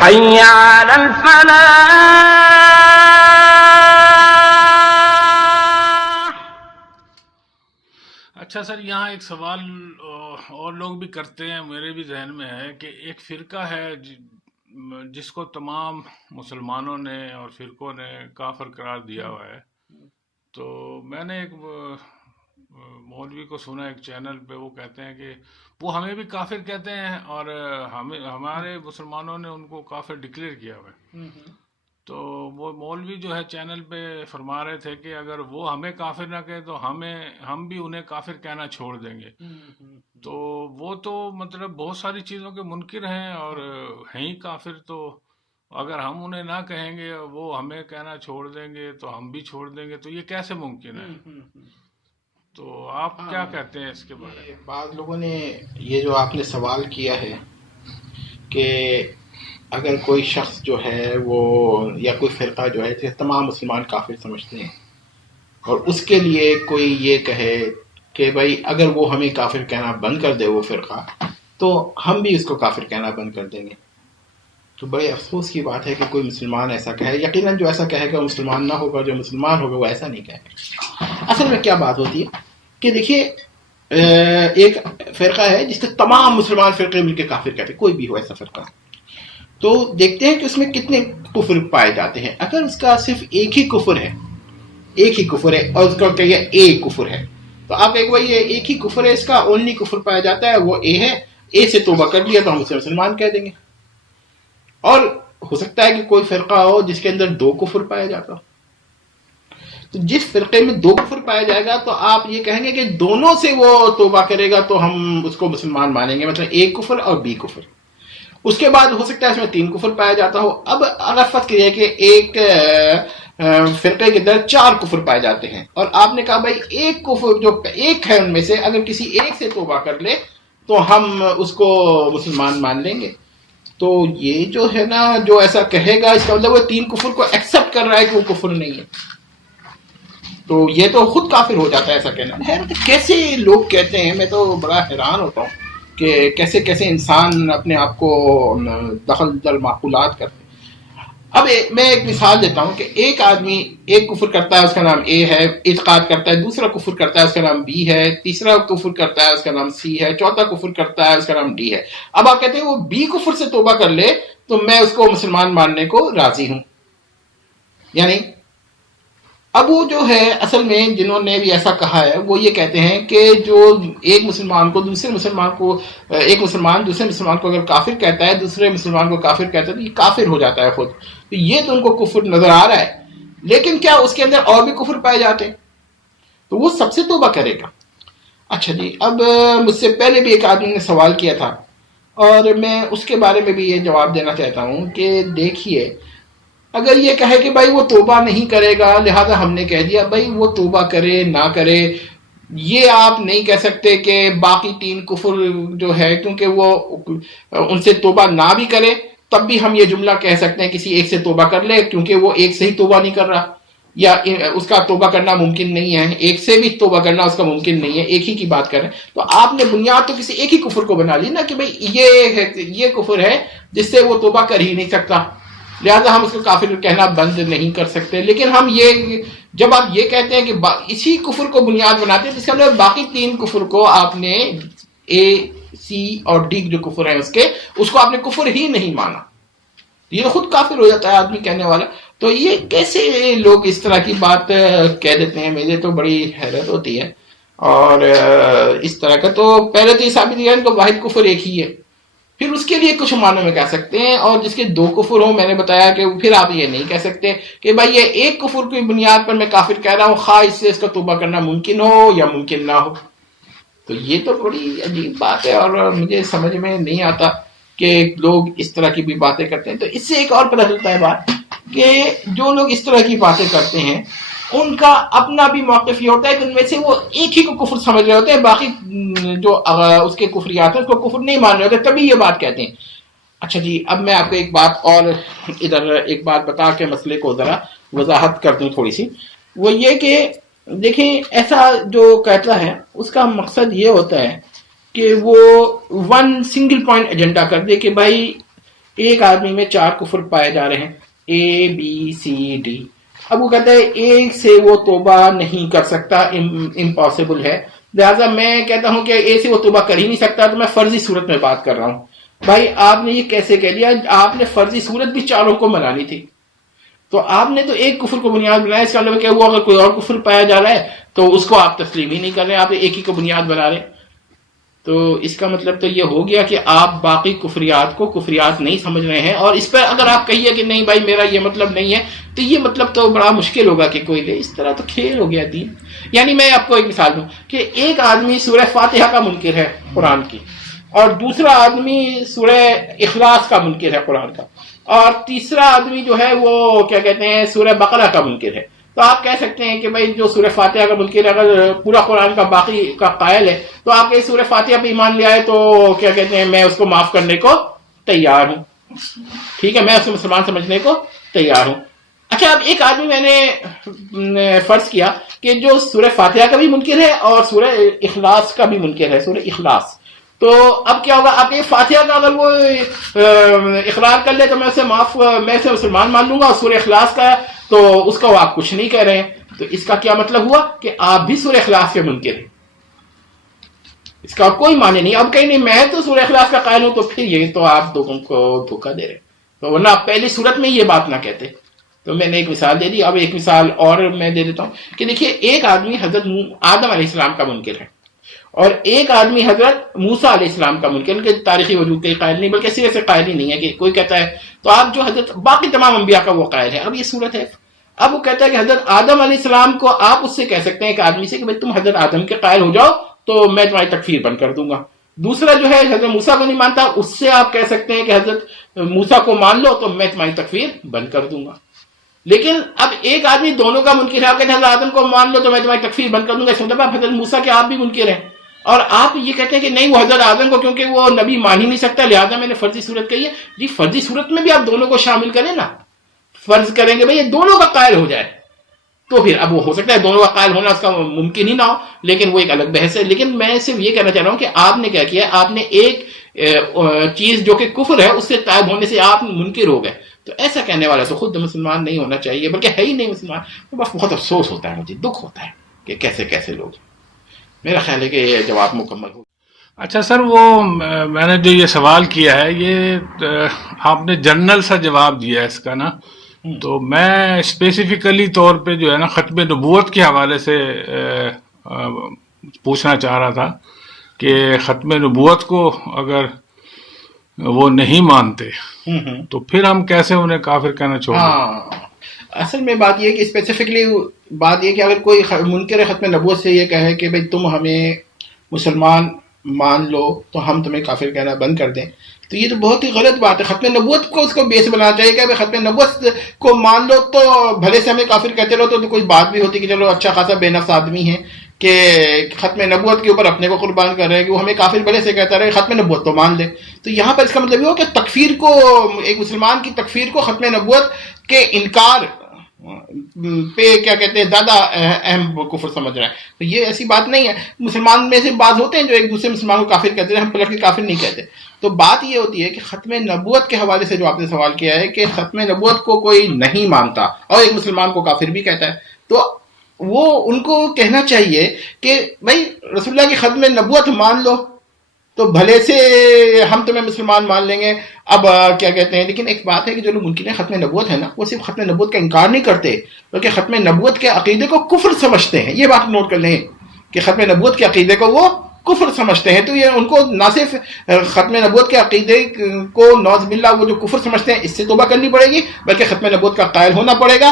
حي على الفلاح. اچھا سر، یہاں ایک سوال اور لوگ بھی کرتے ہیں، میرے بھی ذہن میں ہے کہ ایک فرقہ ہے جس کو تمام مسلمانوں نے اور فرقوں نے کافر قرار دیا ہوا ہے. تو میں نے ایک مولوی کو سنا ایک چینل پہ، وہ کہتے ہیں کہ وہ ہمیں بھی کافر کہتے ہیں اور ہمارے مسلمانوں نے ان کو کافر ڈکلیئر کیا ہوا ہے. تو وہ مولوی جو ہے چینل پہ فرما رہے تھے کہ اگر وہ ہمیں کافر نہ کہیں تو ہم بھی انہیں کافر کہنا چھوڑ دیں گے. تو وہ تو مطلب بہت ساری چیزوں کے منکر ہیں اور ہیں ہی کافر. تو اگر ہم انہیں نہ کہیں گے وہ ہمیں کہنا چھوڑ دیں گے تو ہم بھی چھوڑ دیں گے، تو یہ کیسے ممکن ہے؟ تو آپ کیا کہتے ہیں اس کے بارے میں؟ بعض لوگوں نے یہ جو آپ نے سوال کیا ہے کہ اگر کوئی شخص جو ہے وہ یا کوئی فرقہ جو ہے جسے تمام مسلمان کافر سمجھتے ہیں اور اس کے لیے کوئی یہ کہے کہ بھائی اگر وہ ہمیں کافر کہنا بند کر دے وہ فرقہ، تو ہم بھی اس کو کافر کہنا بند کر دیں گے، تو بڑے افسوس کی بات ہے کہ کوئی مسلمان ایسا کہے. یقیناً جو ایسا کہے گا وہ مسلمان نہ ہوگا، جو مسلمان ہوگا وہ ایسا نہیں کہے گا. اصل میں کیا بات ہوتی ہے کہ دیکھیے ایک فرقہ ہے جس کے تمام مسلمان فرقے مل کے کافر کہتے ہیں، کوئی بھی ہو ایسا فرقہ، تو دیکھتے ہیں کہ اس میں کتنے کفر پائے جاتے ہیں. اگر اس کا صرف ایک ہی کفر ہے اور اس کا کہیے ایک کفر ہے، تو آپ کہیں بھائی یہ ایک ہی کفر ہے، اس کا اونلی کفر پایا جاتا ہے وہ اے ہے، اے سے توبہ کر لیا تو ہم اسے مسلمان کہہ دیں گے. اور ہو سکتا ہے کہ کوئی فرقہ ہو جس کے اندر دو کفر پایا جاتا ہو، تو جس فرقے میں دو کفر پایا جائے گا تو آپ یہ کہیں گے کہ دونوں سے وہ توبہ کرے گا تو ہم اس کو مسلمان مانیں گے، مطلب ایک کفر اور بی کفر. اس کے بعد ہو سکتا ہے اس میں تین کفر پایا جاتا ہو. اب اگر فرض کیجیے کہ ایک فرقے کے اندر چار کفر پائے جاتے ہیں اور آپ نے کہا بھائی ایک کفر جو ایک ہے ان میں سے اگر کسی ایک سے توبہ کر لے تو ہم اس کو مسلمان مان لیں گے. تو یہ جو ہے نا، جو ایسا کہے گا اس کا مطلب وہ تین کفر کو ایکسپٹ کر رہا ہے کہ وہ کفر نہیں ہے، تو یہ تو خود کافر ہو جاتا ہے ایسا کہنا. کیسے لوگ کہتے ہیں، میں تو بڑا حیران ہوتا ہوں کہ کیسے انسان اپنے آپ کو دخل در معقولات کرتے ہیں. اب میں ایک مثال دیتا ہوں کہ ایک آدمی ایک کفر کرتا ہے اس کا نام اے ہے، اعتقاد کرتا ہے، دوسرا کفر کرتا ہے اس کا نام بی ہے، تیسرا کفر کرتا ہے اس کا نام سی ہے، چوتھا کفر کرتا ہے اس کا نام ڈی ہے. اب آپ کہتے ہیں وہ بی کفر سے توبہ کر لے تو میں اس کو مسلمان ماننے کو راضی ہوں. یعنی اب وہ جو ہے اصل میں جنہوں نے بھی ایسا کہا ہے وہ یہ کہتے ہیں کہ جو ایک مسلمان کو دوسرے مسلمان کو، ایک مسلمان دوسرے مسلمان کو اگر کافر کہتا ہے، دوسرے مسلمان کو کافر کہتا ہے تو یہ کافر ہو جاتا ہے خود. تو یہ تو ان کو کفر نظر آ رہا ہے، لیکن کیا اس کے اندر اور بھی کفر پائے جاتے ہیں تو وہ سب سے توبہ کرے گا. اچھا جی، اب مجھ سے پہلے بھی ایک آدمی نے سوال کیا تھا اور میں اس کے بارے میں بھی یہ جواب دینا چاہتا ہوں کہ دیکھیے اگر یہ کہے کہ بھائی وہ توبہ نہیں کرے گا لہذا ہم نے کہہ دیا بھائی وہ توبہ کرے نہ کرے، یہ آپ نہیں کہہ سکتے کہ باقی تین کفر جو ہے کیونکہ وہ ان سے توبہ نہ بھی کرے تب بھی ہم یہ جملہ کہہ سکتے ہیں کسی ایک سے توبہ کر لے کیونکہ وہ ایک سے ہی توبہ نہیں کر رہا یا اس کا توبہ کرنا ممکن نہیں ہے، ایک سے بھی توبہ کرنا اس کا ممکن نہیں ہے، ایک ہی کی بات کریں. تو آپ نے بنیاد تو کسی ایک ہی کفر کو بنا لی نا کہ بھائی یہ کفر ہے جس سے وہ توبہ کر ہی نہیں سکتا، لہذا ہم اس کو کافر کہنا بند نہیں کر سکتے. لیکن ہم یہ جب آپ یہ کہتے ہیں کہ اسی کفر کو بنیاد بناتے ہیں، جس کا مطلب باقی تین کفر کو آپ نے اے سی اور ڈی جو کفر ہیں اس کو آپ نے کفر ہی نہیں مانا، یہ خود کافر ہو جاتا ہے آدمی کہنے والا. تو یہ کیسے لوگ اس طرح کی بات کہہ دیتے ہیں، مجھے تو بڑی حیرت ہوتی ہے. اور اس طرح کا تو پہلے تو یہ ثابت کیا ان کو واحد کفر ایک ہی ہے، پھر اس کے لیے کچھ معنوں میں کہہ سکتے ہیں، اور جس کے دو کفر ہوں میں نے بتایا کہ پھر آپ یہ نہیں کہہ سکتے کہ بھائی یہ ایک کفر کی بنیاد پر میں کافر کہہ رہا ہوں خواہ اس سے اس کا توبہ کرنا ممکن ہو یا ممکن نہ ہو. تو یہ تو بڑی عجیب بات ہے اور مجھے سمجھ میں نہیں آتا کہ لوگ اس طرح کی بھی باتیں کرتے ہیں. تو اس سے ایک اور پتہ چلتا ہے بات کہ جو لوگ اس طرح کی باتیں کرتے ہیں ان کا اپنا بھی موقف یہ ہوتا ہے کہ ان میں سے وہ ایک ہی کو کفر سمجھ رہے ہوتے ہیں، باقی جو اس کے کفریات ہیں اس کو کفر نہیں مان رہے ہوتے، تبھی یہ بات کہتے ہیں. اچھا جی، اب میں آپ کو ایک بات اور ادھر ایک بات بتا کے مسئلے کو ذرا وضاحت کر دوں تھوڑی سی. وہ یہ کہ دیکھیں ایسا جو کہتا ہے اس کا مقصد یہ ہوتا ہے کہ وہ ون سنگل پوائنٹ ایجنڈا کر دے کہ بھائی ایک آدمی میں 4 کفر پائے جا رہے ہیں ABCD. اب وہ کہتا ہے ایک سے وہ توبہ نہیں کر سکتا, امپاسبل ہے, لہٰذا میں کہتا ہوں کہ اے سے وہ توبہ کر ہی نہیں سکتا, تو میں فرضی صورت میں بات کر رہا ہوں. بھائی آپ نے یہ کیسے کہہ لیا؟ آپ نے فرضی صورت بھی 4 کو منانی تھی, تو آپ نے تو ایک کفر کو بنیاد بنایا. اس کا مطلب کہ وہ اگر کوئی اور کفر پایا جا رہا ہے تو اس کو آپ تسلیم ہی نہیں کر رہے, آپ ایک ہی کو بنیاد بنا رہے. تو اس کا مطلب تو یہ ہو گیا کہ آپ باقی کفریات کو کفریات نہیں سمجھ رہے ہیں, اور اس پر اگر آپ کہیے کہ نہیں بھائی میرا یہ مطلب نہیں ہے, تو یہ مطلب تو بڑا مشکل ہوگا کہ کوئی لے. اس طرح تو کھیل ہو گیا دین. یعنی میں آپ کو ایک مثال دوں کہ ایک آدمی سورہ فاتحہ کا منکر ہے قرآن کی, اور دوسرا آدمی سورہ اخلاص کا منکر ہے قرآن کا, اور تیسرا آدمی جو ہے وہ کیا کہتے ہیں سورہ بقرہ کا منکر ہے. تو آپ کہہ سکتے ہیں کہ بھائی جو سورہ فاتحہ کا منکر ہے اگر پورا قرآن کا باقی کا قائل ہے, تو آپ کے سورہ فاتحہ پہ ایمان لے آئے تو کیا کہتے ہیں میں اس کو معاف کرنے کو تیار ہوں, ٹھیک ہے, میں اس کو مسلمان سمجھنے کو تیار ہوں. اچھا, اب ایک آدمی میں نے فرض کیا کہ جو سورہ فاتحہ کا بھی منکر ہے اور سورہ اخلاص کا بھی منکر ہے, سورہ اخلاص. تو اب کیا ہوگا؟ اب یہ فاتحہ کا اگر وہ اقرار کر لے تو میں اسے مسلمان مان لوں گا, اور سورہ اخلاص کا تو اس کا آپ کچھ نہیں کہہ رہے ہیں. تو اس کا کیا مطلب ہوا کہ آپ بھی سورہ اخلاص کے منکر ہیں. اس کا کوئی معنی نہیں. اب کہیں نہیں میں تو سورہ اخلاص کا قائل ہوں, تو پھر یہ تو آپ لوگوں کو دھوکہ دے رہے, تو ورنہ آپ پہلی صورت میں یہ بات نہ کہتے. تو میں نے ایک مثال دے دی, اب ایک مثال اور میں دے دیتا ہوں کہ دیکھیے ایک آدمی حضرت آدم علیہ السلام کا منکر ہے, اور ایک آدمی حضرت موسیٰ علیہ السلام کا منکر, ان کے تاریخی وجود کے قائل نہیں بلکہ سرے سے قائل ہی نہیں ہے کہ کوئی کہتا ہے تو آپ جو حضرت باقی تمام انبیاء کا وہ قائل ہے. اب یہ صورت ہے, اب وہ کہتا ہے کہ حضرت آدم علیہ السلام کو آپ اس سے کہہ سکتے ہیں ایک آدمی سے کہ بھائی تم حضرت آدم کے قائل ہو جاؤ تو میں تمہاری تکفیر بند کر دوں گا. دوسرا جو ہے حضرت موسیٰ کو نہیں مانتا, اس سے آپ کہہ سکتے ہیں کہ حضرت موسیٰ کو مان لو تو میں تمہاری تکفیر بند کر دوں گا. لیکن اب ایک آدمی دونوں کا منکر ہے, آپ کہتے ہیں حضرت آدم کو مان لو تو میں تمہاری تکفیر بند کر دوں گا, اس مطلب آپ حضرت موسیٰ کے آپ بھی منکر ہیں, اور آپ یہ کہتے ہیں کہ نہیں وہ حضرت آدم کو کیونکہ وہ نبی مان ہی نہیں سکتا لہذا میں نے فرضی صورت کہی ہے. جی فرضی صورت میں بھی آپ دونوں کو شامل کریں نا, فرض کریں گے بھائی یہ دونوں کا قائل ہو جائے, تو پھر اب وہ ہو سکتا ہے دونوں کا قائل ہونا اس کا ممکن ہی نہ ہو, لیکن وہ ایک الگ بحث ہے. لیکن میں صرف یہ کہنا چاہ رہا ہوں کہ آپ نے کیا کیا, آپ نے ایک چیز جو کہ کفر ہے اس سے طائب ہونے سے آپ منکر ہو گئے. تو ایسا کہنے والا تو خود مسلمان نہیں ہونا چاہیے, بلکہ ہے ہی نہیں مسلمان. تو بس بہت افسوس ہوتا ہے, مجھے دکھ ہوتا ہے کہ کیسے کیسے لوگ. میرا خیال ہے کہ یہ جواب مکمل ہو. اچھا سر, وہ میں نے جو یہ سوال کیا ہے یہ آپ نے جنرل سا جواب دیا ہے اس کا نا, تو میں اسپیسیفکلی طور پہ جو ہے نا ختم نبوت کے حوالے سے پوچھنا چاہ رہا تھا کہ ختم نبوت کو اگر وہ نہیں مانتے تو پھر ہم کیسے انہیں کافر کہنا چھوڑیں؟ اصل میں بات یہ کہ اسپیسیفکلی بات یہ کہ اگر کوئی منکر ختم نبوت سے یہ کہے کہ بھئی تم ہمیں مسلمان مان لو تو ہم تمہیں کافر کہنا بند کر دیں, تو یہ تو بہت ہی غلط بات ہے. ختم نبوت کو اس کو بیس بنانا چاہیے کہ ختم نبوت کو مان لو تو بھلے سے ہمیں کافر کہتے رہو, تو کوئی بات بھی ہوتی کہ چلو اچھا خاصا بے نفس آدمی ہے کہ ختم نبوت کے اوپر اپنے کو قربان کر رہے ہیں کہ وہ ہمیں کافر بھلے سے کہتا رہے, ختم نبوت تو مان لے. تو یہاں پر اس کا مطلب یہ ہو کہ تکفیر کو, ایک مسلمان کی تکفیر کو ختم نبوت کے انکار پہ کیا کہتے ہیں زیادہ اہم کفر سمجھ رہا ہے. تو یہ ایسی بات نہیں ہے. مسلمان میں سے بعض ہوتے ہیں جو ایک دوسرے مسلمان کو کافر کہتے ہیں, ہم پلٹ کے کافر نہیں کہتے. تو بات یہ ہوتی ہے کہ ختم نبوت کے حوالے سے جو آپ نے سوال کیا ہے کہ ختم نبوت کو کوئی نہیں مانتا اور ایک مسلمان کو کافر بھی کہتا ہے, تو وہ ان کو کہنا چاہیے کہ بھائی رسول اللہ کی ختم نبوت مان لو تو بھلے سے ہم تمہیں مسلمان مان لیں گے. اب کیا کہتے ہیں, لیکن ایک بات ہے کہ جو لوگ منکرین ختم نبوت ہے نا, وہ صرف ختم نبوت کا انکار نہیں کرتے بلکہ ختم نبوت کے عقیدے کو کفر سمجھتے ہیں. یہ بات نوٹ کر لیں کہ ختم نبوت کے عقیدے کو وہ کفر سمجھتے ہیں. تو یہ ان کو نہ صرف ختم نبوت کے عقیدے کو نعوذ باللہ وہ جو کفر سمجھتے ہیں اس سے توبہ کرنی پڑے گی, بلکہ ختم نبوت کا قائل ہونا پڑے گا.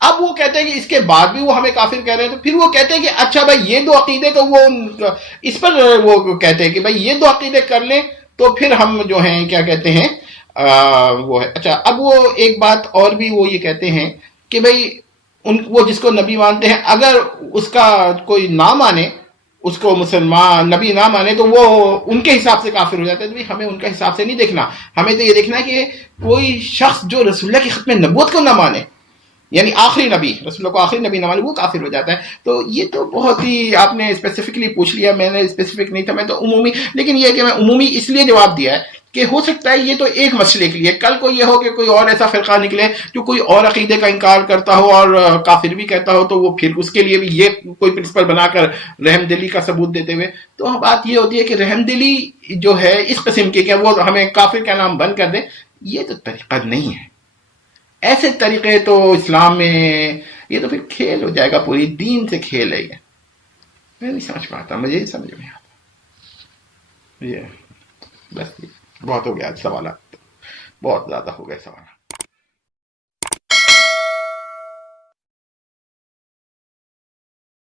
اب وہ کہتے ہیں کہ اس کے بعد بھی وہ ہمیں کافر کہہ رہے ہیں, تو پھر وہ کہتے ہیں کہ اچھا بھائی یہ دو عقیدے تو وہ اس پر وہ کہتے ہیں کہ بھائی یہ دو عقیدے کر لیں تو پھر ہم جو ہیں کیا کہتے ہیں وہ ہے. اچھا, اب وہ ایک بات اور بھی وہ یہ کہتے ہیں کہ بھائی وہ جس کو نبی مانتے ہیں اگر اس کا کوئی نہ مانے, اس کو مسلمان نبی نہ مانے تو وہ ان کے حساب سے کافر ہو جاتا ہے. تو ہمیں ان کا حساب سے نہیں دیکھنا, ہمیں تو یہ دیکھنا ہے کہ کوئی شخص جو رسول اللہ کی ختم نبوت کو نہ مانے, یعنی آخری نبی رسول اللہ کو آخری نبی نہ مانے, وہ کافر ہو جاتا ہے. تو یہ تو بہت ہی آپ نے اسپیسیفکلی پوچھ لیا, میں نے اسپیسیفک نہیں تھا, میں تو عمومی, لیکن یہ کہ میں عمومی اس لیے جواب دیا ہے کہ ہو سکتا ہے یہ تو ایک مسئلے کے لیے، کل کو یہ ہو کہ کوئی اور ایسا فرقہ نکلے جو کوئی اور عقیدے کا انکار کرتا ہو اور کافر بھی کہتا ہو، تو وہ پھر اس کے لیے بھی یہ کوئی پرنسپل بنا کر رحم دلی کا ثبوت دیتے ہوئے. تو بات یہ ہوتی ہے کہ رحم دلی جو ہے اس قسم کی کہ وہ ہمیں کافر کا نام بند کر دے، یہ تو طریقہ نہیں ہے. ایسے طریقے تو اسلام میں یہ تو پھر کھیل ہو جائے گا، پوری دین سے کھیل ہے یہ. میں نہیں سمجھ پاتا، مجھے یہ سمجھ میں آتا. یہ بس بہت ہو گیا، سوالات بہت زیادہ ہو گئے سوالات.